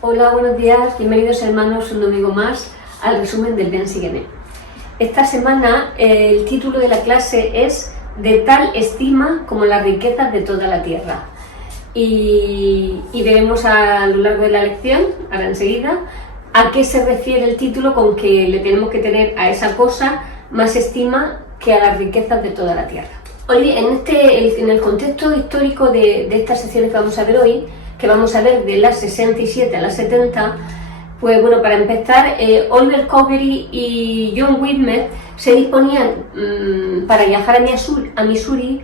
Hola, buenos días, bienvenidos hermanos un domingo más al resumen del Ven Sígueme. Esta semana el título de la clase es De tal estima como las riquezas de toda la tierra. Y veremos a lo largo de la lección, ahora enseguida, a qué se refiere el título con que le tenemos que tener a esa cosa más estima que a las riquezas de toda la tierra. Hoy, en el contexto histórico de estas secciones que vamos a ver hoy, que vamos a ver de las 67 a las 70, pues bueno, para empezar, Oliver Cowdery y John Whitmer se disponían para viajar a Missouri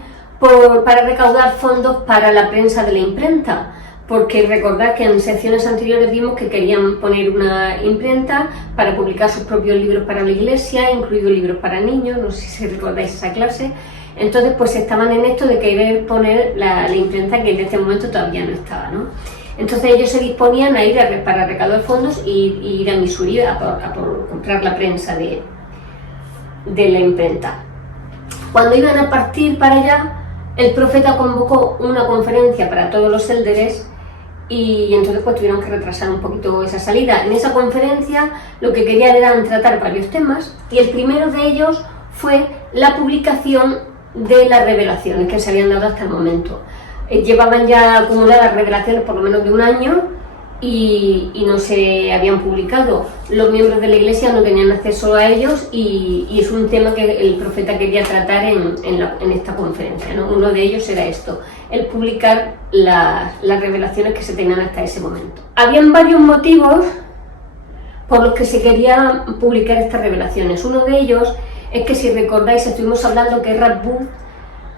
para recaudar fondos para la prensa de la imprenta, porque recordad que en secciones anteriores vimos que querían poner una imprenta para publicar sus propios libros para la iglesia, incluidos libros para niños, no sé si recordáis esa clase. Entonces pues estaban en esto de querer poner la imprenta, que en este momento todavía no estaba, ¿no? Entonces ellos se disponían a ir para recaudar fondos y ir a Missouri a por comprar la prensa de la imprenta. Cuando iban a partir para allá, el profeta convocó una conferencia para todos los élderes y entonces pues tuvieron que retrasar un poquito esa salida. En esa conferencia lo que querían era tratar varios temas y el primero de ellos fue la publicación de las revelaciones que se habían dado hasta el momento. Llevaban ya acumuladas revelaciones por lo menos de un año y no se habían publicado. Los miembros de la iglesia no tenían acceso a ellos y es un tema que el profeta quería tratar en esta conferencia, ¿no? Uno de ellos era esto, el publicar las revelaciones que se tenían hasta ese momento. Habían varios motivos por los que se quería publicar estas revelaciones. Uno de ellos es que, si recordáis, estuvimos hablando que Rab Booth,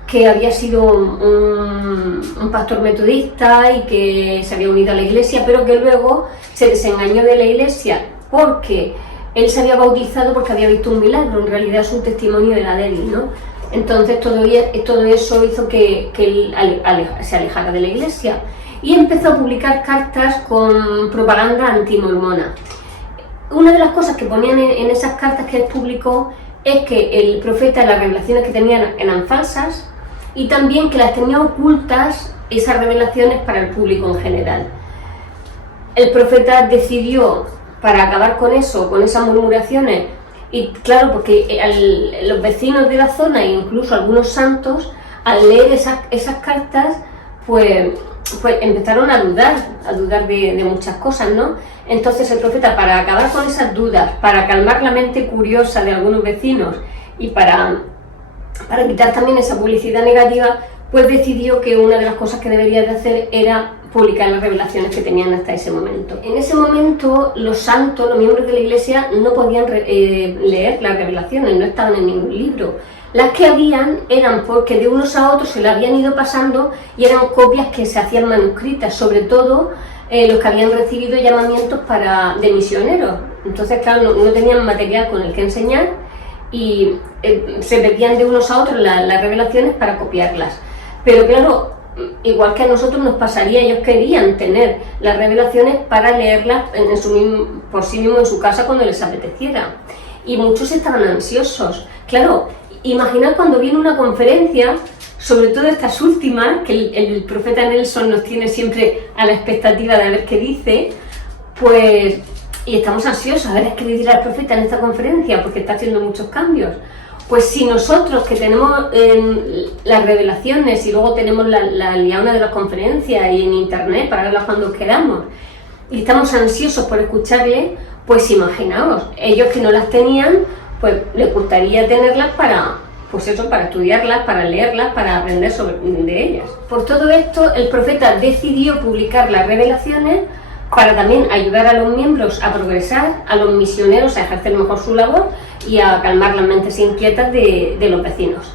que había sido un pastor metodista y que se había unido a la iglesia, pero que luego se desengañó de la iglesia porque él se había bautizado porque había visto un milagro, en realidad es un testimonio de la débil, ¿no? Entonces todo eso hizo que él se alejara de la iglesia y empezó a publicar cartas con propaganda antimormona. Una de las cosas que ponían en esas cartas que él publicó es que el profeta, las revelaciones que tenían eran falsas y también que las tenía ocultas esas revelaciones para el público en general. El profeta decidió, para acabar con eso, con esas murmuraciones, y claro, porque los vecinos de la zona e incluso algunos santos, al leer esas cartas, pues empezaron a dudar de muchas cosas, ¿no? Entonces el profeta, para acabar con esas dudas, para calmar la mente curiosa de algunos vecinos y para quitar también esa publicidad negativa, pues decidió que una de las cosas que debería de hacer era publicar las revelaciones que tenían hasta ese momento. En ese momento los santos, los miembros de la iglesia, no podían leer las revelaciones, no estaban en ningún libro. Las que habían eran porque de unos a otros se las habían ido pasando y eran copias que se hacían manuscritas, sobre todo los que habían recibido llamamientos de misioneros. Entonces, claro, no tenían material con el que enseñar y se pedían de unos a otros las revelaciones para copiarlas. Pero claro, igual que a nosotros nos pasaría, ellos querían tener las revelaciones para leerlas por sí mismos en su casa cuando les apeteciera. Y muchos estaban ansiosos. Claro, imaginad cuando viene una conferencia, sobre todo estas últimas, que el profeta Nelson nos tiene siempre a la expectativa de ver qué dice, pues, y estamos ansiosos a ver qué dirá el profeta en esta conferencia, porque está haciendo muchos cambios. Pues si nosotros, que tenemos las revelaciones y luego tenemos la liana de las conferencias y en internet para verlas cuando queramos, y estamos ansiosos por escucharle, pues imaginaos, ellos que no las tenían, pues les gustaría tenerlas para estudiarlas, para leerlas, para aprender de ellas. Por todo esto, el profeta decidió publicar las revelaciones para también ayudar a los miembros a progresar, a los misioneros a ejercer mejor su labor y a calmar las mentes inquietas de los vecinos.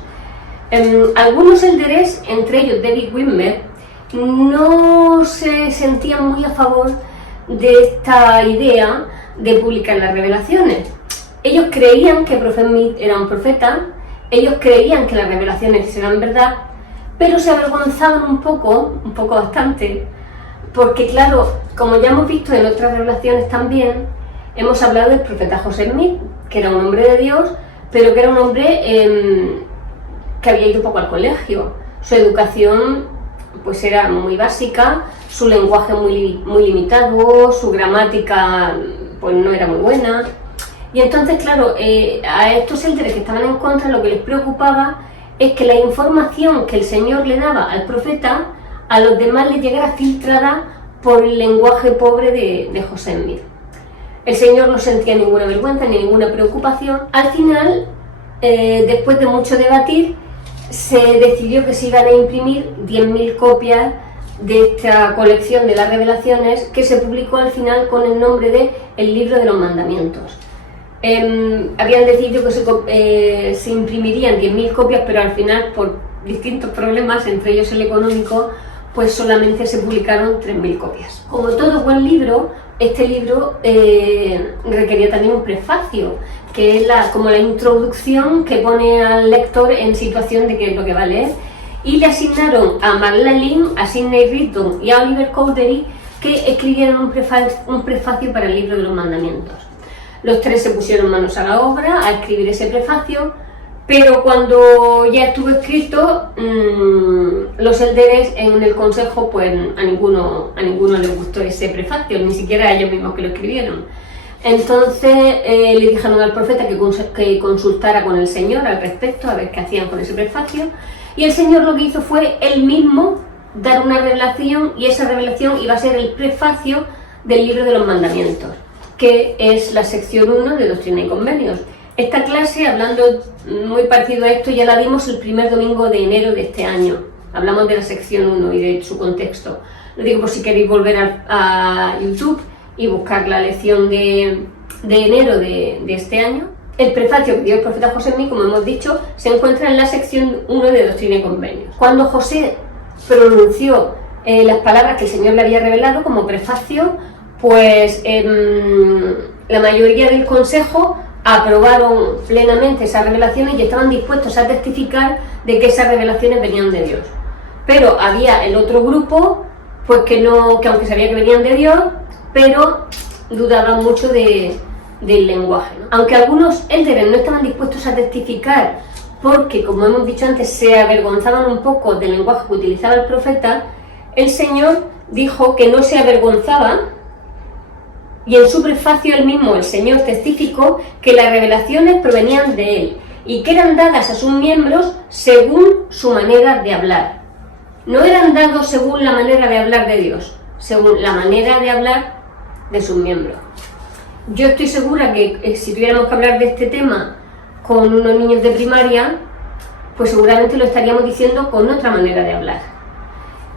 Algunos élderes, entre ellos David Whitmer, no se sentían muy a favor de esta idea de publicar las revelaciones. Ellos creían que el profeta Smith era un profeta, ellos creían que las revelaciones eran verdad, pero se avergonzaban un poco bastante, porque claro, como ya hemos visto en otras revelaciones también, hemos hablado del profeta José Smith, que era un hombre de Dios, pero que era un hombre que había ido poco al colegio. Su educación pues era muy básica, su lenguaje muy limitado, su gramática pues no era muy buena. Y entonces, claro, a estos élderes que estaban en contra, lo que les preocupaba es que la información que el Señor le daba al profeta, a los demás les llegara filtrada por el lenguaje pobre de José Smith. El Señor no sentía ninguna vergüenza ni ninguna preocupación. Al final, después de mucho debatir, se decidió que se iban a imprimir 10.000 copias de esta colección de las revelaciones, que se publicó al final con el nombre de El Libro de los Mandamientos. Habían decidido que se imprimirían 10.000 copias, pero al final, por distintos problemas, entre ellos el económico, pues solamente se publicaron 3.000 copias. Como todo buen libro, este libro requería también un prefacio, que es como la introducción que pone al lector en situación de qué es lo que va a leer. Y le asignaron a Marlene, a Sidney Rigdon y a Oliver Cowdery que escribieran un prefacio para el Libro de los Mandamientos. Los tres se pusieron manos a la obra a escribir ese prefacio, pero cuando ya estuvo escrito, los élderes en el consejo, pues a ninguno les gustó ese prefacio, ni siquiera a ellos mismos que lo escribieron. Entonces le dijeron al profeta que consultara con el Señor al respecto, a ver qué hacían con ese prefacio, y el Señor lo que hizo fue él mismo dar una revelación, y esa revelación iba a ser el prefacio del Libro de los Mandamientos, que es la sección 1 de Doctrina y Convenios. Esta clase, hablando muy parecido a esto, ya la dimos el primer domingo de enero de este año. Hablamos de la sección 1 y de su contexto. Lo digo por si queréis volver a YouTube y buscar la lección de enero de este año. El prefacio que dio el profeta José Smith, como hemos dicho, se encuentra en la sección 1 de Doctrina y Convenios. Cuando José pronunció las palabras que el Señor le había revelado como prefacio, pues la mayoría del consejo aprobaron plenamente esas revelaciones y estaban dispuestos a testificar de que esas revelaciones venían de Dios. Pero había el otro grupo, pues que aunque sabía que venían de Dios, pero dudaban mucho del lenguaje, ¿no? Aunque algunos élderes no estaban dispuestos a testificar porque, como hemos dicho antes, se avergonzaban un poco del lenguaje que utilizaba el profeta, el Señor dijo que no se avergonzaba. Y en su prefacio él mismo, el Señor, testificó que las revelaciones provenían de él y que eran dadas a sus miembros según su manera de hablar. No eran dados según la manera de hablar de Dios, según la manera de hablar de sus miembros. Yo estoy segura que si tuviéramos que hablar de este tema con unos niños de primaria, pues seguramente lo estaríamos diciendo con otra manera de hablar.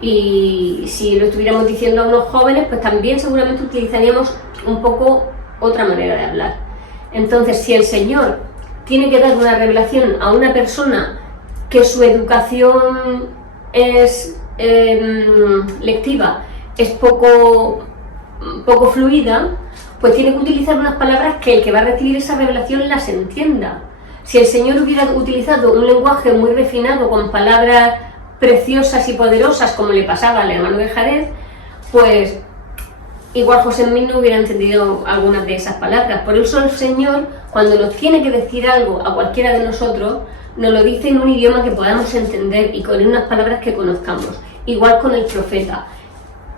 Y si lo estuviéramos diciendo a unos jóvenes, pues también seguramente utilizaríamos un poco otra manera de hablar. Entonces, si el Señor tiene que dar una revelación a una persona que su educación es lectiva, es poco fluida, pues tiene que utilizar unas palabras que el que va a recibir esa revelación las entienda. Si el Señor hubiera utilizado un lenguaje muy refinado con palabras preciosas y poderosas, como le pasaba al hermano de Jared, pues igual José Smith no hubiera entendido algunas de esas palabras. Por eso el Señor, cuando nos tiene que decir algo a cualquiera de nosotros, nos lo dice en un idioma que podamos entender y con unas palabras que conozcamos. Igual con el profeta.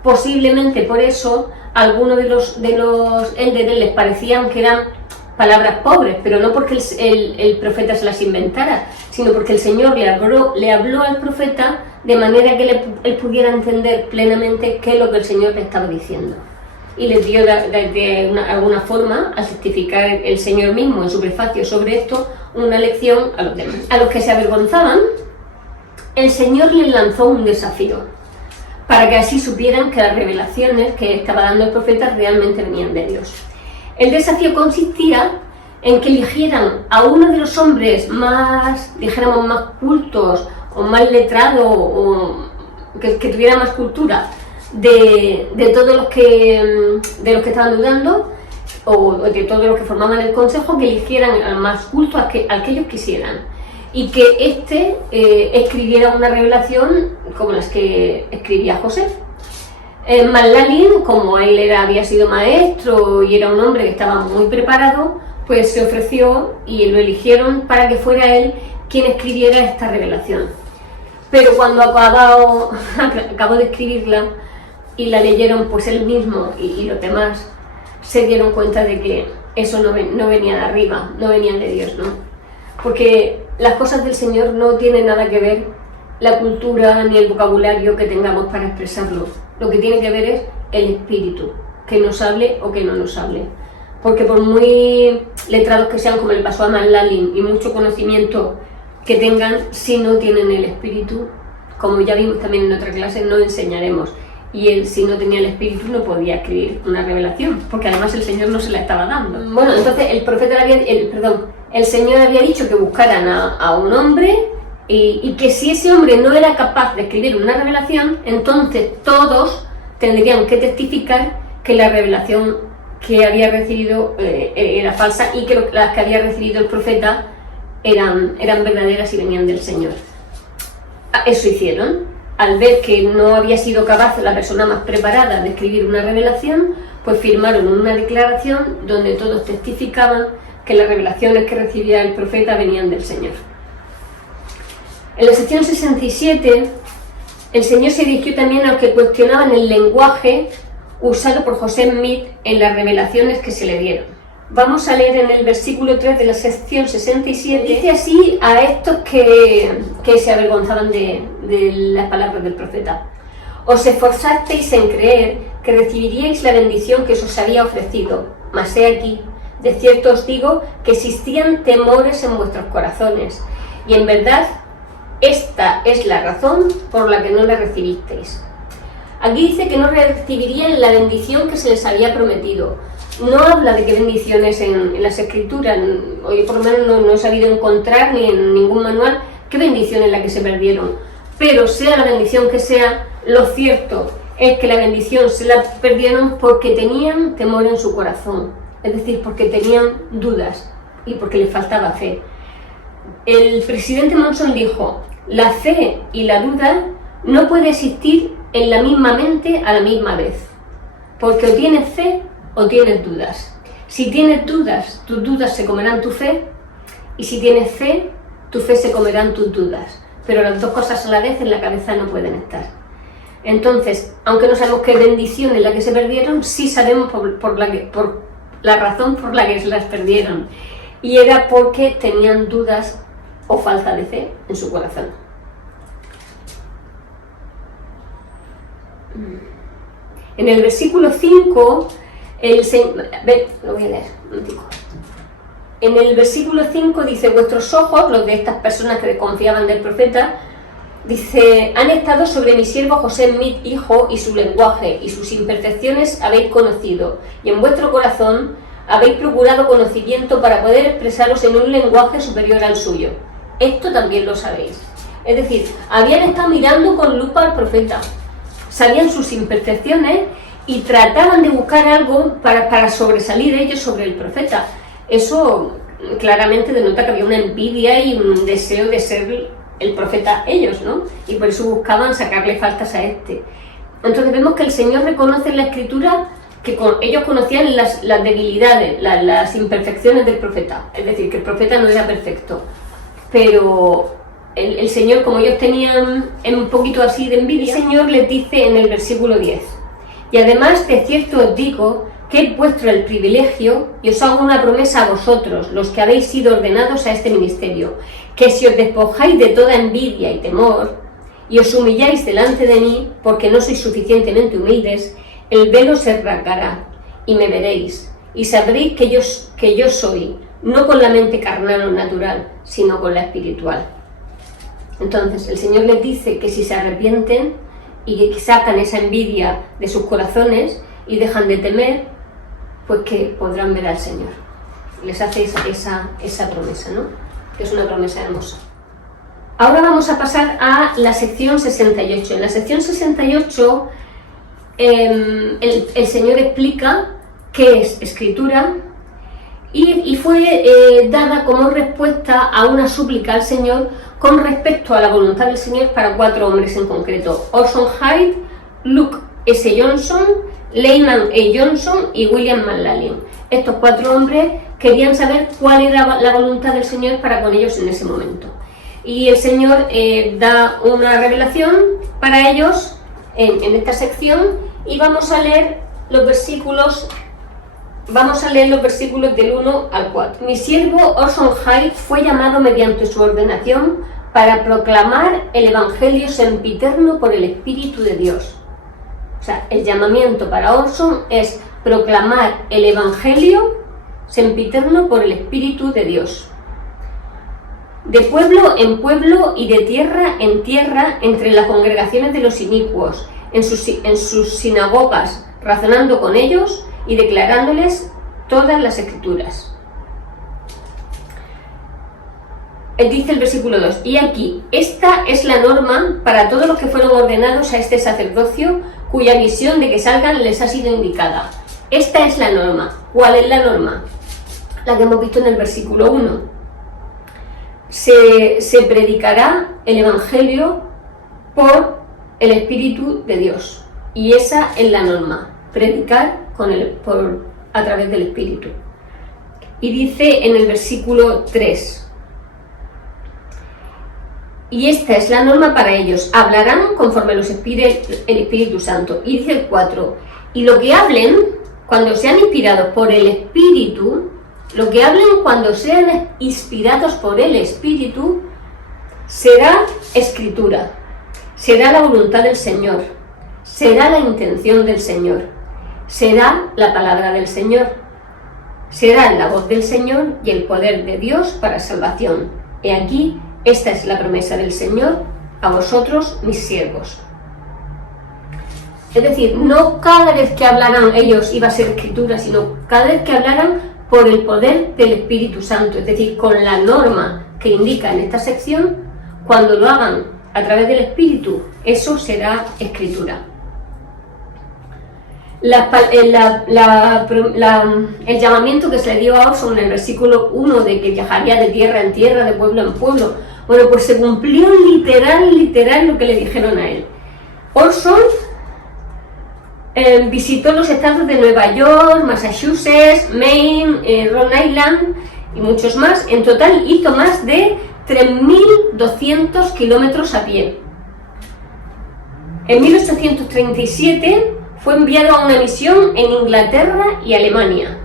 Posiblemente por eso algunos de los élderes les parecían que eran palabras pobres, pero no porque el profeta se las inventara, sino porque el Señor le habló al profeta de manera que él pudiera entender plenamente qué es lo que el Señor le estaba diciendo. Y les dio de alguna forma, al testificar el Señor mismo en su prefacio sobre esto, una lección a los demás. A los que se avergonzaban, el Señor les lanzó un desafío, para que así supieran que las revelaciones que estaba dando el profeta realmente venían de Dios. El desafío consistía en que eligieran a uno de los hombres más, dijéramos, más cultos o más letrados o que tuviera más cultura de todos los que estaban dudando o de todos los que formaban el consejo, que eligieran al más culto, al que ellos quisieran, y que éste escribiera una revelación como las que escribía José. Marlene, como él había sido maestro y era un hombre que estaba muy preparado, pues se ofreció y lo eligieron para que fuera él quien escribiera esta revelación. pero cuando acabó de escribirla y la leyeron pues él mismo y los demás, se dieron cuenta de que eso no venía de arriba, no venían de Dios, ¿no? Porque las cosas del Señor no tienen nada que ver la cultura ni el vocabulario que tengamos para expresarlo. Lo que tiene que ver es el espíritu, que nos hable o que no nos hable. Porque por muy letrados que sean, como le pasó a Manlalin, y mucho conocimiento que tengan, si no tienen el espíritu, como ya vimos también en otra clase, no enseñaremos. Y él, si no tenía el espíritu, no podía escribir una revelación, porque además el Señor no se la estaba dando. Bueno, entonces el Señor había dicho que buscaran a un hombre y que si ese hombre no era capaz de escribir una revelación, entonces todos tendrían que testificar que la revelación que había recibido era falsa y que las que había recibido el profeta eran verdaderas y venían del Señor. Eso hicieron. Al ver que no había sido capaz la persona más preparada de escribir una revelación, pues firmaron una declaración donde todos testificaban que las revelaciones que recibía el profeta venían del Señor. En la sección 67, el Señor se dirigió también a los que cuestionaban el lenguaje usado por José Smith en las revelaciones que se le dieron. Vamos a leer en el versículo 3 de la sección 67. Dice así a estos que se avergonzaban de las palabras del profeta: os esforzasteis en creer que recibiríais la bendición que se os había ofrecido, mas he aquí, de cierto os digo que existían temores en vuestros corazones, y en verdad esta es la razón por la que no la recibisteis. Aquí dice que no recibirían la bendición que se les había prometido. No habla de qué bendiciones en las Escrituras, hoy por lo menos no he sabido encontrar ni en ningún manual qué bendición es la que se perdieron. Pero sea la bendición que sea, lo cierto es que la bendición se la perdieron porque tenían temor en su corazón, es decir, porque tenían dudas y porque les faltaba fe. El presidente Monson dijo: la fe y la duda no puede existir en la misma mente a la misma vez, porque o tienes fe o tienes dudas. Si tienes dudas, tus dudas se comerán tu fe, y si tienes fe, tu fe se comerán tus dudas. Pero las dos cosas a la vez en la cabeza no pueden estar. Entonces, aunque no sabemos qué bendición es la que se perdieron, sí sabemos por la razón por la que se las perdieron. Y era porque tenían dudas o falta de fe en su corazón. En el versículo 5, lo voy a leer, un tico. En el versículo 5 dice: vuestros ojos, los de estas personas que desconfiaban del profeta, dice, han estado sobre mi siervo José Smith, hijo, y su lenguaje y sus imperfecciones habéis conocido, y en vuestro corazón habéis procurado conocimiento para poder expresaros en un lenguaje superior al suyo. Esto también lo sabéis. Es decir, habían estado mirando con lupa al profeta, sabían sus imperfecciones y trataban de buscar algo para sobresalir ellos sobre el profeta. Eso claramente denota que había una envidia y un deseo de ser el profeta ellos, ¿no? Y por eso buscaban sacarle faltas a este. Entonces vemos que el Señor reconoce en la Escritura que ellos conocían las debilidades, las imperfecciones del profeta. Es decir, que el profeta no era perfecto. Pero el Señor, como ellos tenían un poquito así de envidia, el Señor les dice en el versículo 10: y además de cierto os digo que es vuestro el privilegio, y os hago una promesa a vosotros, los que habéis sido ordenados a este ministerio, que si os despojáis de toda envidia y temor, y os humilláis delante de mí, porque no sois suficientemente humildes, el velo se rasgará, y me veréis, y sabréis que yo soy, no con la mente carnal o natural, sino con la espiritual. Entonces el Señor les dice que si se arrepienten y que sacan esa envidia de sus corazones y dejan de temer, pues que podrán ver al Señor. Les hace esa promesa, ¿no? Que es una promesa hermosa. Ahora vamos a pasar a la sección 68. En la sección 68 el Señor explica qué es Escritura y fue dada como respuesta a una súplica al Señor con respecto a la voluntad del Señor para 4 hombres en concreto: Orson Hyde, Luke S. Johnson, Lyman A. Johnson y William Manlalin. Estos 4 hombres querían saber cuál era la voluntad del Señor para con ellos en ese momento. y el Señor da una revelación para ellos en esta sección, y vamos a leer los versículos del 1 al 4. Mi siervo Orson Hyde fue llamado mediante su ordenación para proclamar el Evangelio sempiterno por el Espíritu de Dios. O sea, el llamamiento para Orson es proclamar el Evangelio sempiterno por el Espíritu de Dios. De pueblo en pueblo y de tierra en tierra, entre las congregaciones de los inicuos, en sus sinagogas, razonando con ellos y declarándoles todas las Escrituras. Él dice el versículo 2, y aquí, esta es la norma para todos los que fueron ordenados a este sacerdocio, cuya misión de que salgan les ha sido indicada. Esta es la norma. ¿Cuál es la norma? La que hemos visto en el versículo 1. Se predicará el Evangelio por el Espíritu de Dios. Y esa es la norma. Predicar a través del Espíritu. Y dice en el versículo 3, y esta es la norma para ellos, hablarán conforme los inspire el Espíritu Santo. Y dice el 4, y lo que hablen, cuando sean inspirados por el Espíritu, será Escritura, será la voluntad del Señor, será la intención del Señor, será la palabra del Señor, será la voz del Señor y el poder de Dios para salvación. He aquí, esta es la promesa del Señor a vosotros, mis siervos. Es decir, no cada vez que hablaran ellos iba a ser Escritura, sino cada vez que hablaran por el poder del Espíritu Santo, es decir, con la norma que indica en esta sección, cuando lo hagan a través del Espíritu, eso será Escritura. El llamamiento que se le dio a Orson en el versículo 1 de que viajaría de tierra en tierra, de pueblo en pueblo, bueno, pues se cumplió literal lo que le dijeron a él. Orson visitó los estados de Nueva York, Massachusetts, Maine, Rhode Island y muchos más. En total hizo más de 3.200 kilómetros a pie. En 1837 fue enviado a una misión en Inglaterra y Alemania.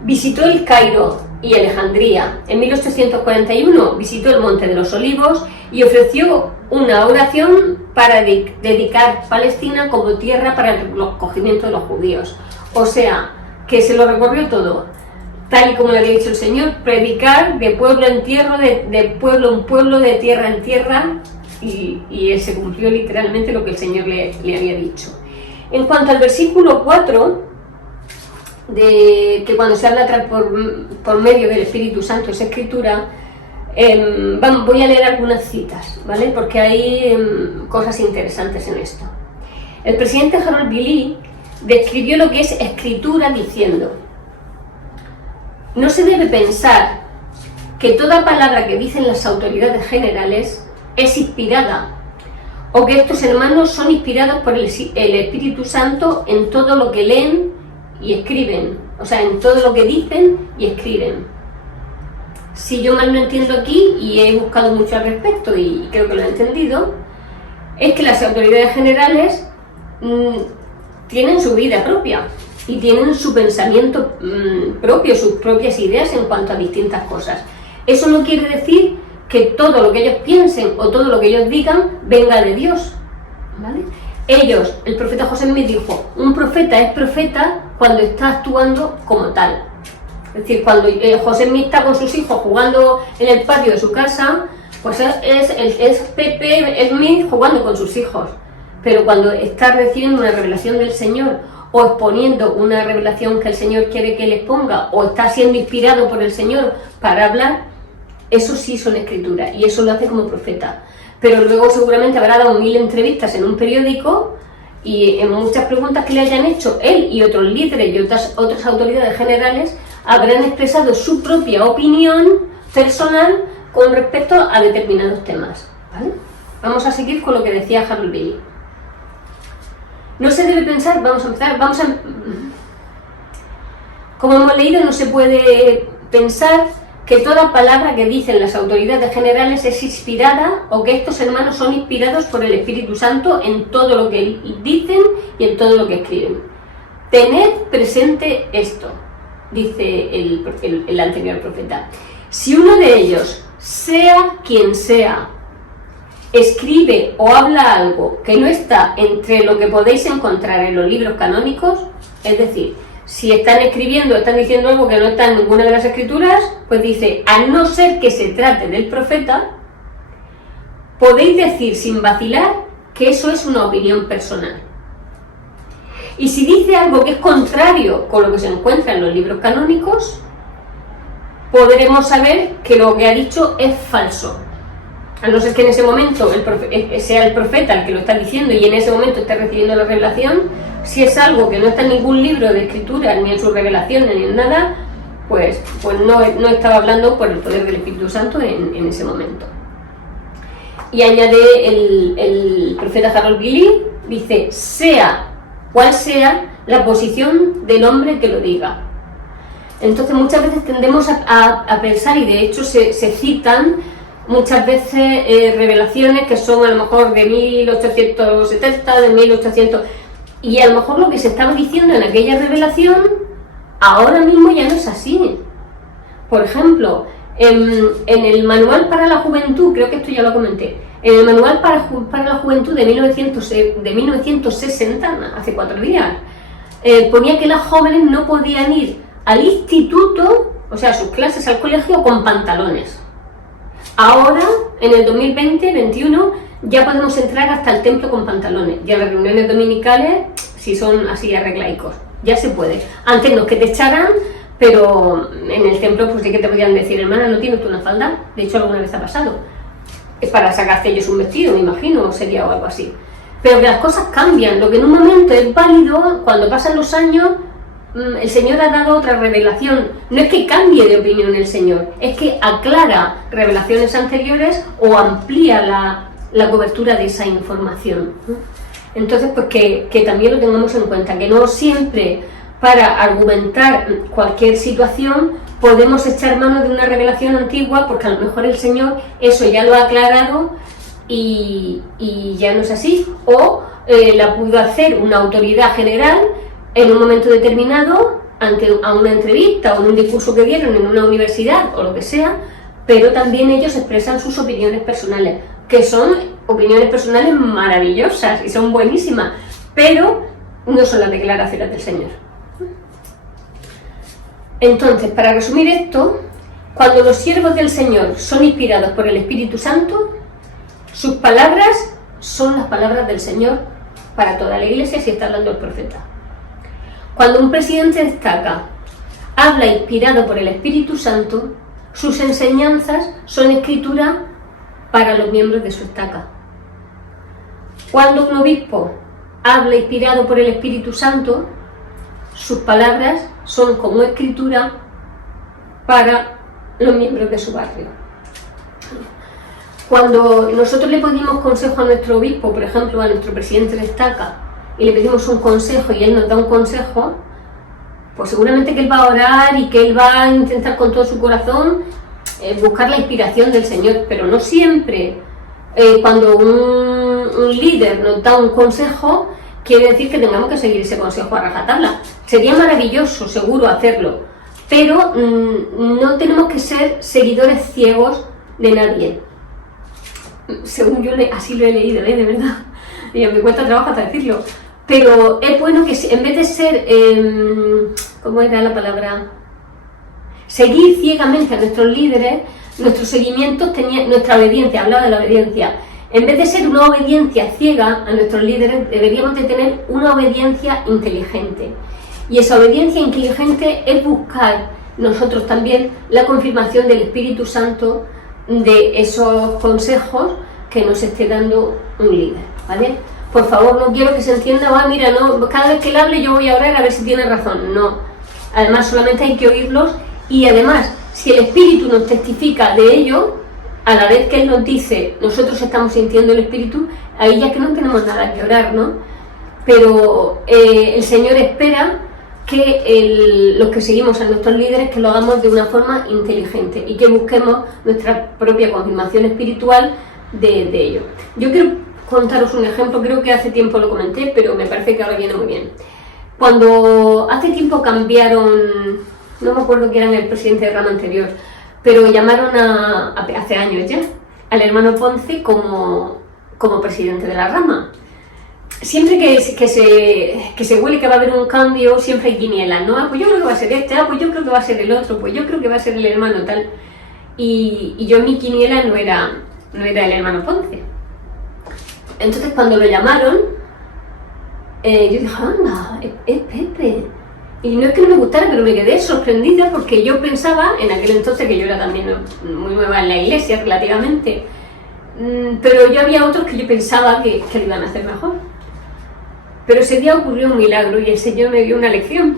Visitó el Cairo y Alejandría. En 1841 visitó el Monte de los Olivos y ofreció una oración para dedicar Palestina como tierra para el acogimiento de los judíos. O sea, que se lo recorrió todo, tal y como le había dicho el Señor, predicar de pueblo en tierra, de pueblo en pueblo, de tierra en tierra, y se cumplió literalmente lo que el Señor le había dicho. En cuanto al versículo 4, de que cuando se habla por medio del Espíritu Santo es Escritura, voy a leer algunas citas, ¿vale? Porque hay cosas interesantes en esto. El presidente Harold B. Lee describió lo que es Escritura diciendo: no se debe pensar que toda palabra que dicen las autoridades generales es inspirada, o que estos hermanos son inspirados por el Espíritu Santo en todo lo que leen y escriben, o sea, en todo lo que dicen y escriben. Si yo mal no entiendo aquí, y he buscado mucho al respecto y creo que lo he entendido, es que las autoridades generales tienen su vida propia y tienen su pensamiento propio, sus propias ideas en cuanto a distintas cosas. Eso no quiere decir que todo lo que ellos piensen o todo lo que ellos digan venga de Dios, ¿vale? El profeta José Smith dijo, un profeta es profeta cuando está actuando como tal. Es decir, cuando José Smith está con sus hijos jugando en el patio de su casa, pues es Pepe Smith jugando con sus hijos. Pero cuando está recibiendo una revelación del Señor o exponiendo una revelación que el Señor quiere que les ponga o está siendo inspirado por el Señor para hablar, eso sí son escrituras y eso lo hace como profeta. Pero luego seguramente habrá dado 1000 entrevistas en un periódico y en muchas preguntas que le hayan hecho él y otros líderes y otras autoridades generales habrán expresado su propia opinión personal con respecto a determinados temas, ¿vale? Vamos a seguir con lo que decía Harold B. Lee. No se debe pensar, como hemos leído, no se puede pensar que toda palabra que dicen las autoridades generales es inspirada o que estos hermanos son inspirados por el Espíritu Santo en todo lo que dicen y en todo lo que escriben. Tened presente esto, dice el anterior profeta. Si uno de ellos, sea quien sea, escribe o habla algo que no está entre lo que podéis encontrar en los libros canónicos, es decir, si están escribiendo, están diciendo algo que no está en ninguna de las escrituras, pues dice, a no ser que se trate del profeta, podéis decir sin vacilar que eso es una opinión personal. Y si dice algo que es contrario con lo que se encuentra en los libros canónicos, podremos saber que lo que ha dicho es falso. A no ser que en ese momento sea el profeta el que lo está diciendo y en ese momento esté recibiendo la revelación, si es algo que no está en ningún libro de escritura, ni en sus revelaciones, ni en nada, pues no estaba hablando por el poder del Espíritu Santo en ese momento. Y añade el profeta Harold Gilly, dice, sea cual sea la posición del hombre que lo diga. Entonces muchas veces tendemos a pensar, y de hecho se citan muchas veces revelaciones que son a lo mejor de 1870, de 1800, y a lo mejor lo que se estaba diciendo en aquella revelación ahora mismo ya no es así. Por ejemplo, en el Manual para la Juventud, creo que esto ya lo comenté, en el Manual para la Juventud de 1960, hace 4 días, ponía que las jóvenes no podían ir al instituto, o sea, a sus clases al colegio, con pantalones. Ahora, en el 2020-21, ya podemos entrar hasta el templo con pantalones. Y a las reuniones dominicales, si son así arreglaicos, ya se puede. Antes no, que te echaran, pero en el templo pues sí que te podían decir, hermana, ¿no tienes tú una falda? De hecho, alguna vez ha pasado. Es para sacarte ellos un vestido, me imagino, sería o algo así. Pero que las cosas cambian. Lo que en un momento es válido, cuando pasan los años, el Señor ha dado otra revelación. No es que cambie de opinión el Señor, es que aclara revelaciones anteriores o amplía la cobertura de esa información. Entonces, pues que también lo tengamos en cuenta, que no siempre para argumentar cualquier situación podemos echar mano de una revelación antigua, porque a lo mejor el Señor eso ya lo ha aclarado y ya no es así, o la pudo hacer una autoridad general en un momento determinado, a una entrevista o en un discurso que dieron en una universidad o lo que sea, pero también ellos expresan sus opiniones personales, que son opiniones personales maravillosas y son buenísimas, pero no son las declaraciones del Señor. Entonces, para resumir esto, cuando los siervos del Señor son inspirados por el Espíritu Santo, sus palabras son las palabras del Señor para toda la iglesia, si está hablando el profeta. Cuando un presidente destaca, habla inspirado por el Espíritu Santo, sus enseñanzas son escritura para los miembros de su estaca. Cuando un obispo habla inspirado por el Espíritu Santo, sus palabras son como escritura para los miembros de su barrio. Cuando nosotros le pedimos consejo a nuestro obispo, por ejemplo a nuestro presidente de estaca, y le pedimos un consejo y él nos da un consejo, pues seguramente que él va a orar y que él va a intentar con todo su corazón buscar la inspiración del Señor, pero no siempre cuando un líder nos da un consejo quiere decir que tengamos que seguir ese consejo a rajatabla. Sería maravilloso, seguro, hacerlo, pero no tenemos que ser seguidores ciegos de nadie. Según yo así lo he leído, de verdad, y me cuesta trabajo hasta decirlo. Pero es bueno que en vez de ser, ¿cómo era la palabra? Seguir ciegamente a nuestros líderes, nuestro seguimiento tenía, nuestra obediencia, hablaba de la obediencia. En vez de ser una obediencia ciega a nuestros líderes, deberíamos de tener una obediencia inteligente. Y esa obediencia inteligente es buscar nosotros también la confirmación del Espíritu Santo de esos consejos que nos esté dando un líder, ¿vale? Por favor, no quiero que se entienda, mira, no, cada vez que él hable yo voy a orar a ver si tiene razón. No. Además, solamente hay que oírlos y además, si el Espíritu nos testifica de ello, a la vez que él nos dice, nosotros estamos sintiendo el Espíritu, ahí ya que no tenemos nada que orar, ¿no? Pero el Señor espera que los que seguimos a nuestros líderes, que lo hagamos de una forma inteligente y que busquemos nuestra propia confirmación espiritual de ello. Yo quiero contaros un ejemplo, creo que hace tiempo lo comenté, pero me parece que ahora viene muy bien. Cuando hace tiempo cambiaron, no me acuerdo quién era el presidente de rama anterior, pero llamaron hace años ya, al hermano Ponce como presidente de la rama. Siempre que se huele que va a haber un cambio, siempre hay quinielas, ¿no? Pues yo creo que va a ser este, pues yo creo que va a ser el otro, pues yo creo que va a ser el hermano tal. Y yo en mi quiniela no era el hermano Ponce. Entonces cuando lo llamaron, yo dije, anda, es Pepe. Y no es que no me gustara, pero me quedé sorprendida porque yo pensaba, en aquel entonces, que yo era también muy nueva en la iglesia relativamente, pero yo había otros que yo pensaba que lo iban a hacer mejor. Pero ese día ocurrió un milagro y el Señor me dio una lección.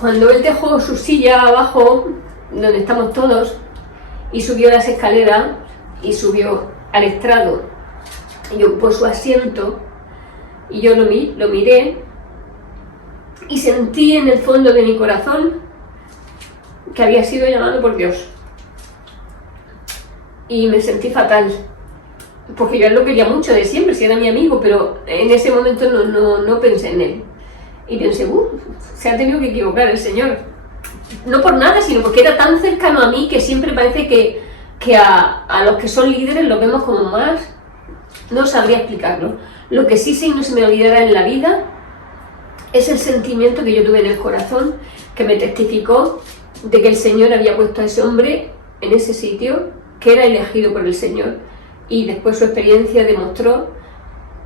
Cuando Él dejó su silla abajo, donde estamos todos, y subió las escaleras, y subió al estrado, y ocupó su asiento, y yo lo miré, y sentí en el fondo de mi corazón que había sido llamado por Dios. Y me sentí fatal, porque yo lo quería mucho de siempre, si era mi amigo, pero en ese momento no pensé en él. Y pensé, se ha tenido que equivocar el Señor. No por nada, sino porque era tan cercano a mí que siempre parece que a los que son líderes los vemos como más. No sabría explicarlo. Lo que sí sé y no se me olvidará en la vida es el sentimiento que yo tuve en el corazón, que me testificó de que el Señor había puesto a ese hombre en ese sitio, que era elegido por el Señor, y después su experiencia demostró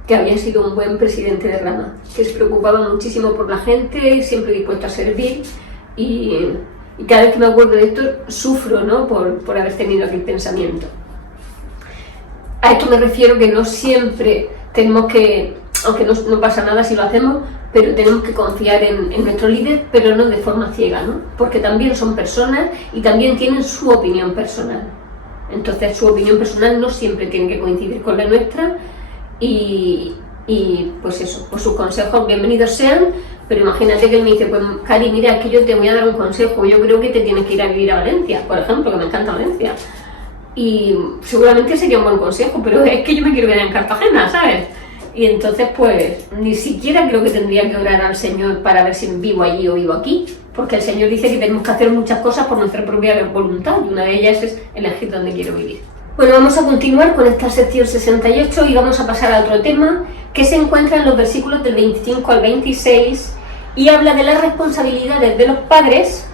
que había sido un buen presidente de rama, que se preocupaba muchísimo por la gente, siempre dispuesto a servir, y cada vez que me acuerdo de esto sufro, ¿no?, por haber tenido aquel pensamiento. A esto me refiero que no siempre tenemos que, aunque no pasa nada si lo hacemos, pero tenemos que confiar en nuestro líder, pero no de forma ciega, ¿no? Porque también son personas y también tienen su opinión personal. Entonces su opinión personal no siempre tiene que coincidir con la nuestra y pues eso, pues sus consejos bienvenidos sean, pero imagínate que él me dice, pues Cari, mira, es que yo te voy a dar un consejo, yo creo que te tienes que ir a vivir a Valencia, por ejemplo, que me encanta Valencia. Y seguramente sería un buen consejo, pero es que yo me quiero quedar en Cartagena, ¿sabes? Y entonces pues ni siquiera creo que tendría que orar al Señor para ver si vivo allí o vivo aquí, porque el Señor dice que tenemos que hacer muchas cosas por nuestra propia voluntad, y una de ellas es elegir dónde quiero vivir. Bueno, vamos a continuar con esta sección 68 y vamos a pasar a otro tema que se encuentra en los versículos del 25 al 26 y habla de las responsabilidades de los padres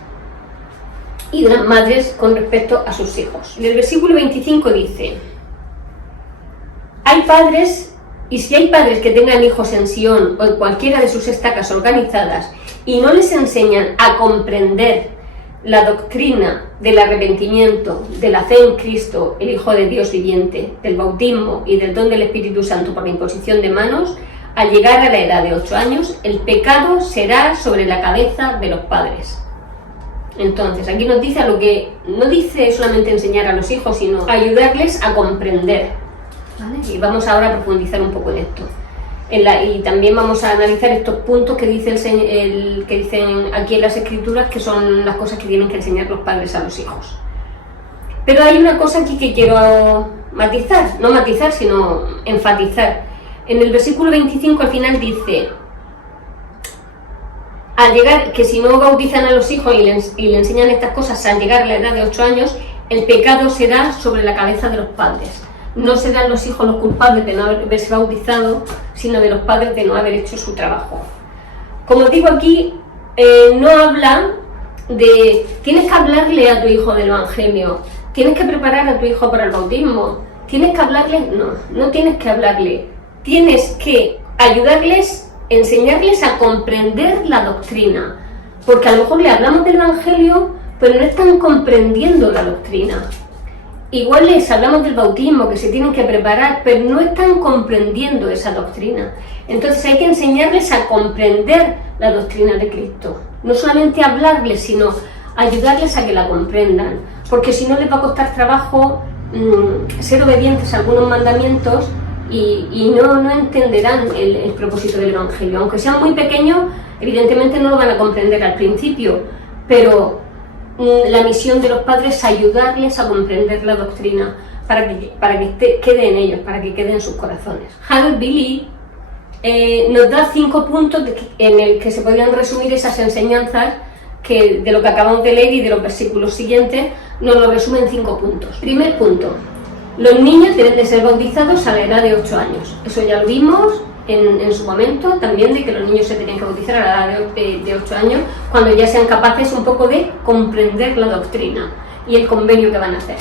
y de las madres con respecto a sus hijos. En el versículo 25 dice: y si hay padres que tengan hijos en Sion o en cualquiera de sus estacas organizadas y no les enseñan a comprender la doctrina del arrepentimiento, de la fe en Cristo, el Hijo de Dios viviente, del bautismo y del don del Espíritu Santo por la imposición de manos, al llegar a la edad de 8 años, el pecado será sobre la cabeza de los padres. Entonces, aquí nos dice lo que no dice solamente enseñar a los hijos, sino ayudarles a comprender, ¿vale? Y vamos ahora a profundizar un poco en esto. Y también vamos a analizar estos puntos que dice que dicen aquí en las Escrituras, que son las cosas que tienen que enseñar los padres a los hijos. Pero hay una cosa aquí que quiero matizar, no matizar, sino enfatizar. En el versículo 25 al final dice: al llegar, que si no bautizan a los hijos y le enseñan estas cosas al llegar a la edad de 8 años, el pecado será sobre la cabeza de los padres. No serán los hijos los culpables de no haberse bautizado, sino de los padres de no haber hecho su trabajo. Como digo aquí, no habla de tienes que hablarle a tu hijo del Evangelio, tienes que preparar a tu hijo para el bautismo, tienes que hablarle, no tienes que hablarle, tienes que ayudarles, enseñarles a comprender la doctrina, porque a lo mejor le hablamos del Evangelio, pero no están comprendiendo la doctrina. Igual les hablamos del bautismo, que se tienen que preparar, pero no están comprendiendo esa doctrina. Entonces hay que enseñarles a comprender la doctrina de Cristo. No solamente hablarles, sino ayudarles a que la comprendan. Porque si no les va a costar trabajo ser obedientes a algunos mandamientos y no entenderán el propósito del Evangelio. Aunque sean muy pequeños, evidentemente no lo van a comprender al principio, pero la misión de los padres es ayudarles a comprender la doctrina para que quede en ellos, para que quede en sus corazones. Harold Billy nos da 5 puntos en el que se podrían resumir esas enseñanzas que de lo que acabamos de leer y de los versículos siguientes nos lo resumen en 5 puntos. Primer punto: los niños deben de ser bautizados a la edad de 8 años. Eso ya lo vimos en su momento, también de que los niños se tenían que bautizar a la edad de 8 años, cuando ya sean capaces un poco de comprender la doctrina y el convenio que van a hacer.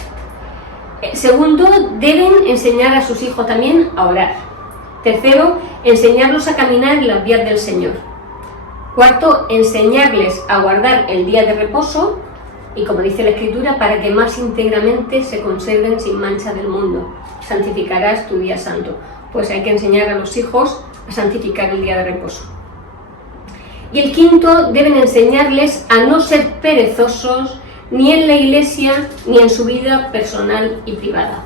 Segundo, deben enseñar a sus hijos también a orar. Tercero, enseñarlos a caminar en las vías del Señor. Cuarto, enseñarles a guardar el día de reposo, y como dice la Escritura, para que más íntegramente se conserven sin mancha del mundo. Santificarás tu día santo. Pues hay que enseñar a los hijos a santificar el día de reposo. Y el quinto, deben enseñarles a no ser perezosos ni en la iglesia ni en su vida personal y privada.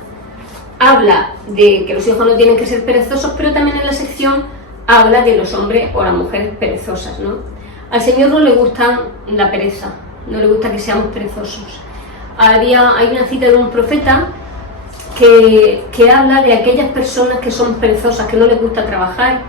Habla de que los hijos no tienen que ser perezosos, pero también en la sección habla de los hombres o las mujeres perezosas, ¿no? Al Señor no le gusta la pereza, no le gusta que seamos perezosos. Hay una cita de un profeta que habla de aquellas personas que son perezosas, que no les gusta trabajar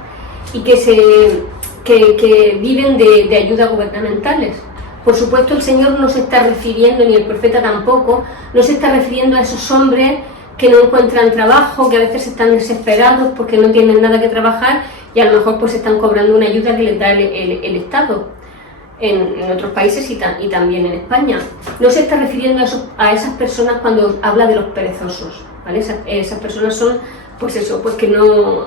y que viven de ayudas gubernamentales. Por supuesto, el Señor no se está refiriendo, ni el profeta tampoco, no se está refiriendo a esos hombres que no encuentran trabajo, que a veces están desesperados porque no tienen nada que trabajar y a lo mejor pues están cobrando una ayuda que les da el Estado en otros países y también en España. No se está refiriendo a esas personas cuando habla de los perezosos, ¿vale? Esas personas son, pues eso, pues que no...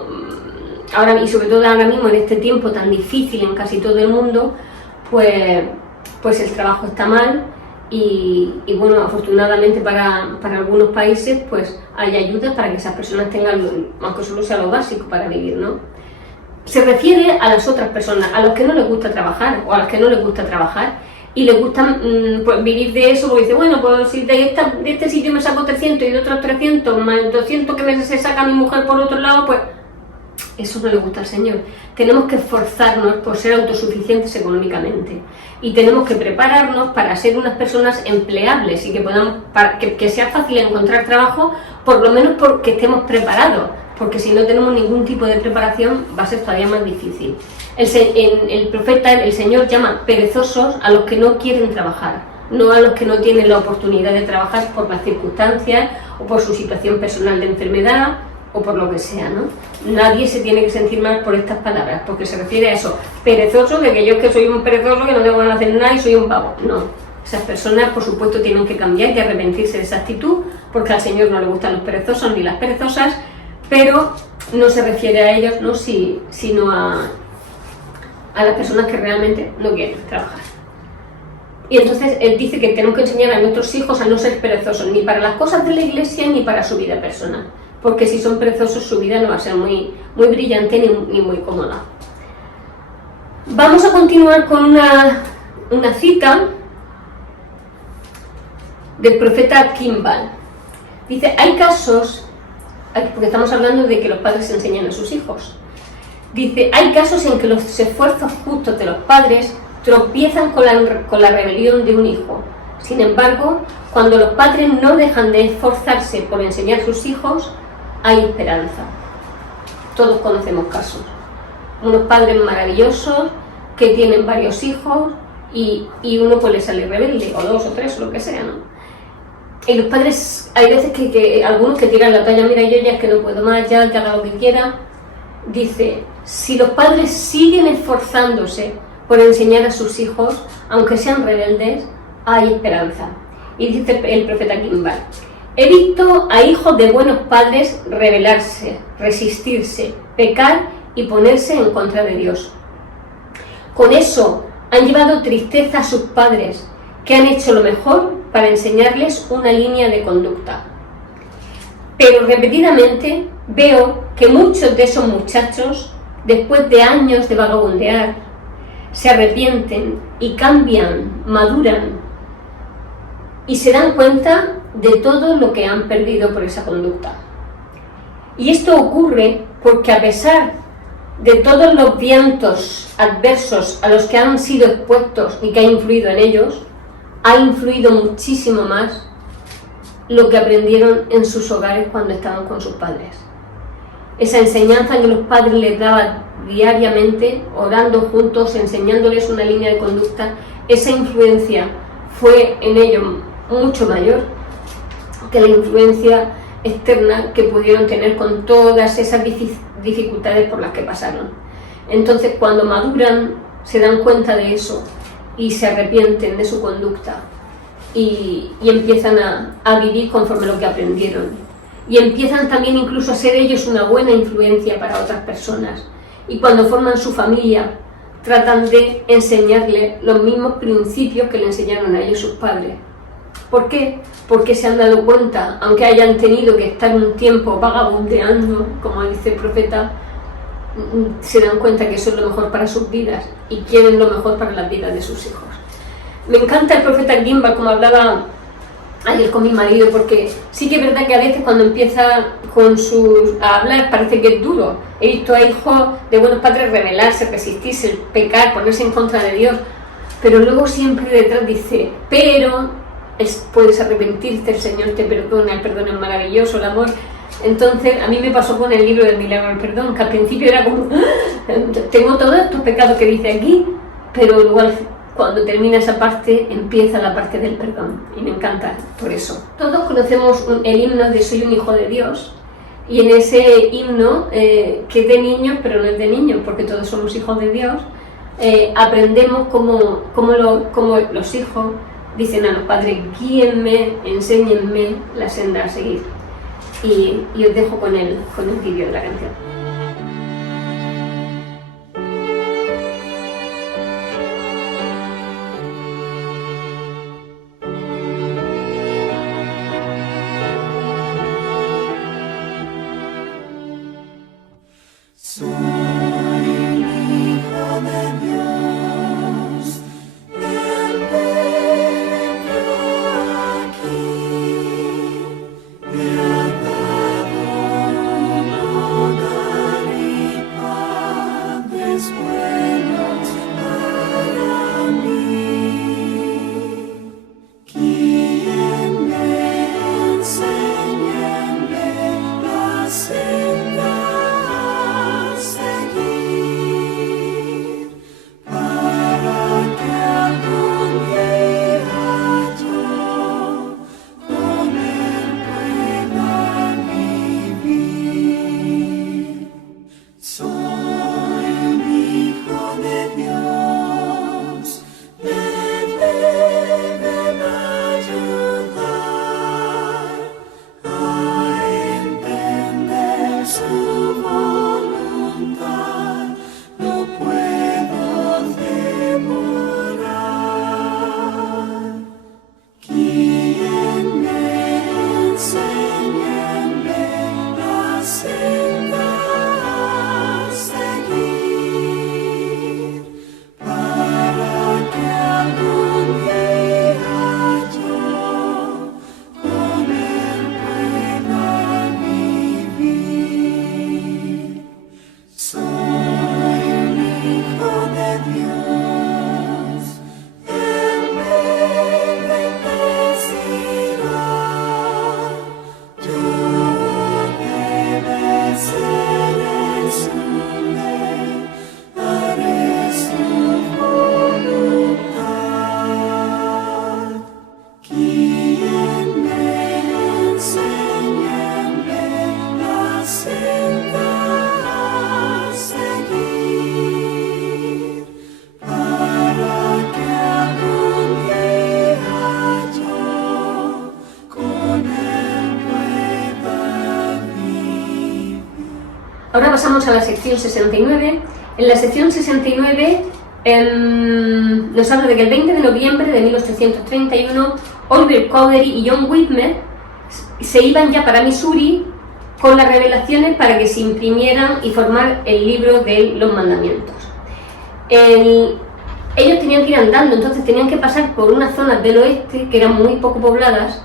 Ahora, y sobre todo ahora mismo en este tiempo tan difícil en casi todo el mundo, pues el trabajo está mal y bueno, afortunadamente para algunos países pues hay ayudas para que esas personas tengan, aunque solo sea lo básico para vivir, ¿no? Se refiere a las otras personas, a los que no les gusta trabajar o a las que no les gusta trabajar y les gusta pues vivir de eso, porque dice, bueno, pues si de este sitio me saco 300 y de otros 300 más 200 que se saca mi mujer por otro lado, pues eso no le gusta al Señor. Tenemos que esforzarnos por ser autosuficientes económicamente y tenemos que prepararnos para ser unas personas empleables y que sea fácil encontrar trabajo, por lo menos porque estemos preparados, porque si no tenemos ningún tipo de preparación va a ser todavía más difícil. El profeta, el Señor, llama perezosos a los que no quieren trabajar, no a los que no tienen la oportunidad de trabajar por las circunstancias o por su situación personal de enfermedad o por lo que sea, ¿no? Nadie se tiene que sentir mal por estas palabras, porque se refiere a eso, perezoso, de que yo es que soy un perezoso, que no tengo ganas de hacer nada y soy un vago. No, esas personas por supuesto tienen que cambiar y arrepentirse de esa actitud, porque al Señor no le gustan los perezosos ni las perezosas, pero no se refiere a ellos, ¿no? Sino a las personas que realmente no quieren trabajar. Y entonces él dice que tenemos que enseñar a nuestros hijos a no ser perezosos, ni para las cosas de la iglesia ni para su vida personal, porque si son perezosos su vida no va a ser muy brillante ni muy cómoda. Vamos a continuar con una cita del profeta Kimball. Dice, hay casos, porque estamos hablando de que los padres enseñan a sus hijos, dice, hay casos en que los esfuerzos justos de los padres tropiezan con la rebelión de un hijo. Sin embargo, cuando los padres no dejan de esforzarse por enseñar a sus hijos, hay esperanza. Todos conocemos casos. Unos padres maravillosos que tienen varios hijos y uno pues le sale rebelde, o 2 o 3 o lo que sea, ¿no? Y los padres, hay veces que algunos que tiran la toalla, mira, yo ya es que no puedo más, ya que haga lo que quiera. Dice, si los padres siguen esforzándose por enseñar a sus hijos, aunque sean rebeldes, hay esperanza. Y dice el profeta Kimball, he visto a hijos de buenos padres rebelarse, resistirse, pecar y ponerse en contra de Dios. Con eso han llevado tristeza a sus padres, que han hecho lo mejor para enseñarles una línea de conducta. Pero repetidamente veo que muchos de esos muchachos, después de años de vagabundear, se arrepienten y cambian, maduran y se dan cuenta de todo lo que han perdido por esa conducta. Y esto ocurre porque a pesar de todos los vientos adversos a los que han sido expuestos y que ha influido en ellos, ha influido muchísimo más lo que aprendieron en sus hogares cuando estaban con sus padres. Esa enseñanza que los padres les daban diariamente, orando juntos, enseñándoles una línea de conducta, esa influencia fue en ellos mucho mayor que la influencia externa que pudieron tener con todas esas dificultades por las que pasaron. Entonces, cuando maduran, se dan cuenta de eso y se arrepienten de su conducta y empiezan a vivir conforme lo que aprendieron. Y empiezan también incluso a ser ellos una buena influencia para otras personas. Y cuando forman su familia, tratan de enseñarle los mismos principios que le enseñaron a ellos sus padres. ¿Por qué? Porque se han dado cuenta, aunque hayan tenido que estar un tiempo vagabundeando, como dice el profeta, se dan cuenta que eso es lo mejor para sus vidas y quieren lo mejor para las vidas de sus hijos. Me encanta el profeta Gimba, como hablaba ayer con mi marido, porque sí que es verdad que a veces cuando empieza a hablar parece que es duro. He visto a hijos de buenos padres rebelarse, resistirse, pecar, ponerse en contra de Dios, pero luego siempre detrás dice, pero puedes arrepentirte, el Señor te perdona, el perdón es maravilloso, el amor. Entonces a mí me pasó con el libro del milagro del perdón, que al principio era como, tengo todos estos pecados que dice aquí, pero luego cuando termina esa parte, empieza la parte del perdón, y me encanta por eso. Todos conocemos el himno de Soy un hijo de Dios, y en ese himno, que es de niños, pero no es de niños, porque todos somos hijos de Dios, aprendemos cómo los hijos dicen a los padres, guíenme, enséñenme la senda a seguir. Y os dejo con el vídeo de la canción. Ahora pasamos a la sección 69. En la sección 69 nos habla de que el 20 de noviembre de 1831 Oliver Cowdery y John Whitmer se iban ya para Missouri con las revelaciones para que se imprimieran y formar el libro de los mandamientos. Ellos tenían que ir andando, entonces tenían que pasar por unas zonas del oeste que eran muy poco pobladas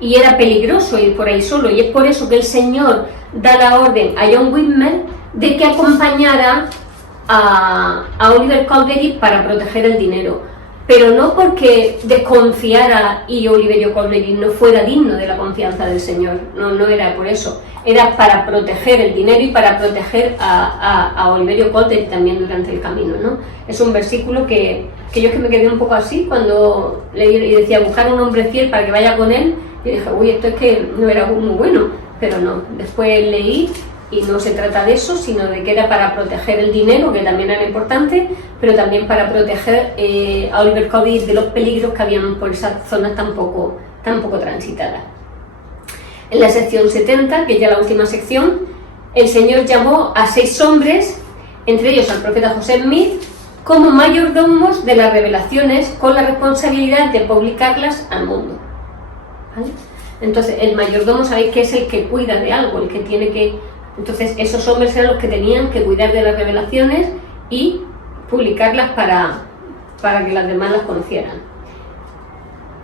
y era peligroso ir por ahí solo, y es por eso que el Señor da la orden a John Whitmer de que acompañara a Oliver Cowdery para proteger el dinero, pero no porque desconfiara y Oliverio Cowdery no fuera digno de la confianza del Señor, no era por eso, era para proteger el dinero y para proteger a Oliverio Cowdery también durante el camino, ¿no? Es un versículo que yo es que me quedé un poco así cuando leí y decía buscar un hombre fiel para que vaya con él, y dije, uy, esto es que no era muy bueno, pero no, después leí y no se trata de eso, sino de que era para proteger el dinero, que también era importante, pero también para proteger a Oliver Cowdery de los peligros que habían por esas zonas tan poco transitadas. En la sección 70, que es ya la última sección, el Señor llamó a 6 hombres, entre ellos al profeta José Smith, como mayordomos de las revelaciones, con la responsabilidad de publicarlas al mundo. ¿Vale? Entonces, el mayordomo, sabéis que es el que cuida de algo, el que tiene que... Entonces, esos hombres eran los que tenían que cuidar de las revelaciones y publicarlas para que las demás las conocieran.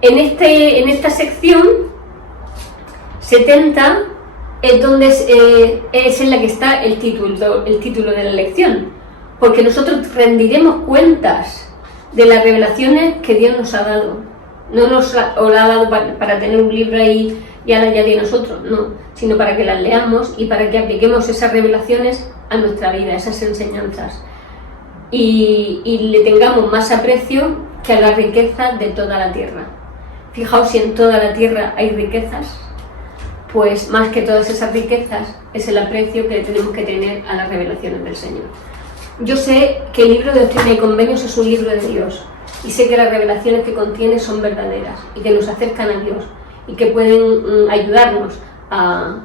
En esta sección 70 es donde es en la que está el título de la lección, porque nosotros rendiremos cuentas de las revelaciones que Dios nos ha dado. No nos la ha dado para tener un libro ahí y ahora ya de nosotros, no, sino para que las leamos y para que apliquemos esas revelaciones a nuestra vida, esas enseñanzas, y le tengamos más aprecio que a la riqueza de toda la tierra. Fijaos, si en toda la tierra hay riquezas, pues más que todas esas riquezas es el aprecio que tenemos que tener a las revelaciones del Señor. Yo sé que el libro de Doctrina y Convenios es un libro de Dios, y sé que las revelaciones que contiene son verdaderas y que nos acercan a Dios y que pueden ayudarnos a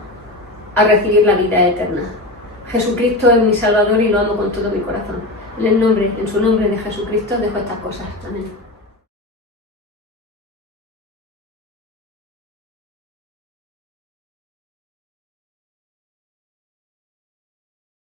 recibir la vida eterna. Jesucristo es mi Salvador y lo amo con todo mi corazón. En su nombre de Jesucristo dejo estas cosas. Amén.